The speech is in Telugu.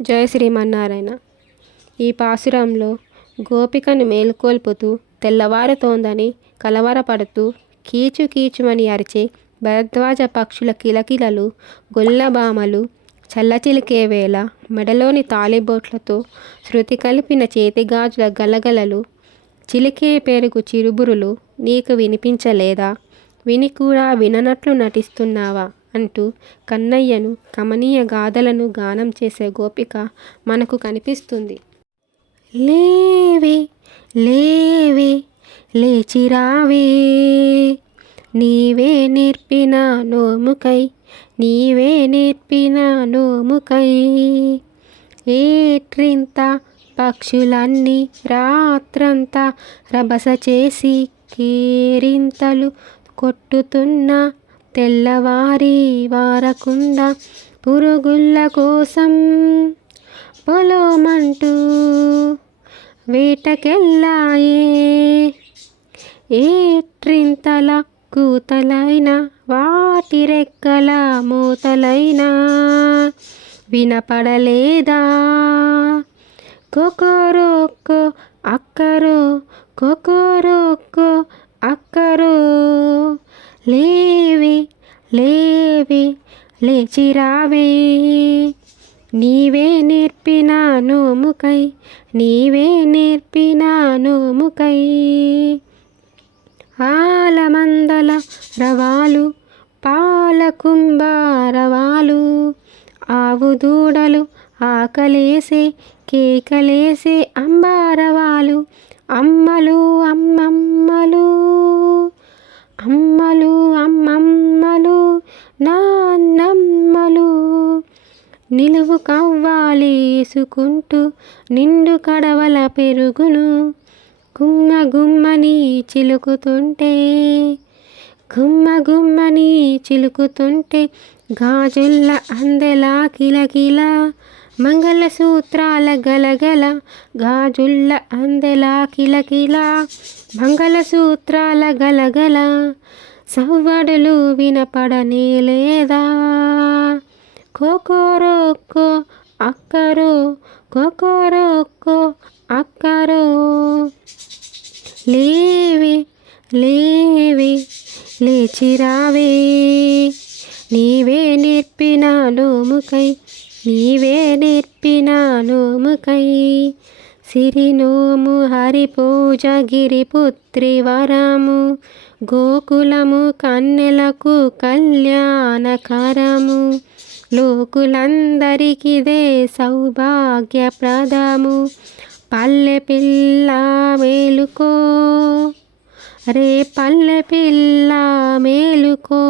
జయ శ్రీమన్నారాయణ. ఈ పాసురంలో గోపికను మేలుకొల్పుతూ తెల్లవారుతోందని కలవరపడుతూ కీచు కీచుమని అరిచే భరద్వాజ పక్షుల కిలకిలలు, గొల్లభామలు చల్లచిలికే వేళ మెడలోని తాళిబొట్లతో శృతి కలిపిన చేతిగాజుల గలగలలు, చిలికే పెరుగు చిరుబురులు నీకు వినిపించలేదా? విని కూడా విననట్లు నటిస్తున్నావా అంటూ కన్నయ్యను కమనీయ గాథలను గానం చేసే గోపిక మనకు కనిపిస్తుంది. లేవే లేవే లేచిరావే, నీవే నేర్పిన నోముకై, నీవే నేర్పిన నోముకై. ఏట్రింత పక్షులన్నీ రాత్రంతా రభస చేసి కేరింతలు కొట్టుతున్న తెల్లవారి వారకుండా పురుగుళ్ళ కోసం పొలోమంటూ వేటకెళ్ళాయే. ఏట్రింతల కూతలైన వాటి రెక్కల మూతలైనా వినపడలేదా? కొకొరొక్కో అక్కరో, కొకొరొక్కో అక్కరో. లేవే లేవే లేచిరావే, నీవే నేర్పిన నోముకై, నీవే నేర్పిన నోముకై. ఆలమందల రవాలు, పాలకుంభారవాలు, ఆవు దూడలు ఆకలేసే కేకలేసే అంబారవాలు, అమ్మలు అమ్మమ్మలు, అమ్మలు అమ్మమ్మలు, నాన్నమ్మలు నిలువు కవ్వాలేసుకుంటూ నిండు కడవల పెరుగును గుమ్మ గుమ్మని చిలుకుతుంటే, గుమ్మ గుమ్మని చిలుకుతుంటే గాజుల్ల అందెల కిలకిల, మంగళసూత్రాల గలగల, గాజుల్ల అందెల కిలకిల, మంగళసూత్రాల గలగల. సవ్వడులు వినపడనే లేదా? కొకొరొక్కో అక్కరో, కొకొరొక్కో అక్కరో. లేవే లేవే లేచిరావే, నీవే నేర్పిన నోముకై, నీవే నేర్పిన నోముకై. సిరినోము హరిపూజ గిరిపుత్రి వరము, గోకులము కన్నెలకు కళ్యాణకరము, లోకులందరికిదే సౌభాగ్యప్రదము. పల్లె పిల్ల మేలుకో, రే పల్లె పిల్ల మేలుకో.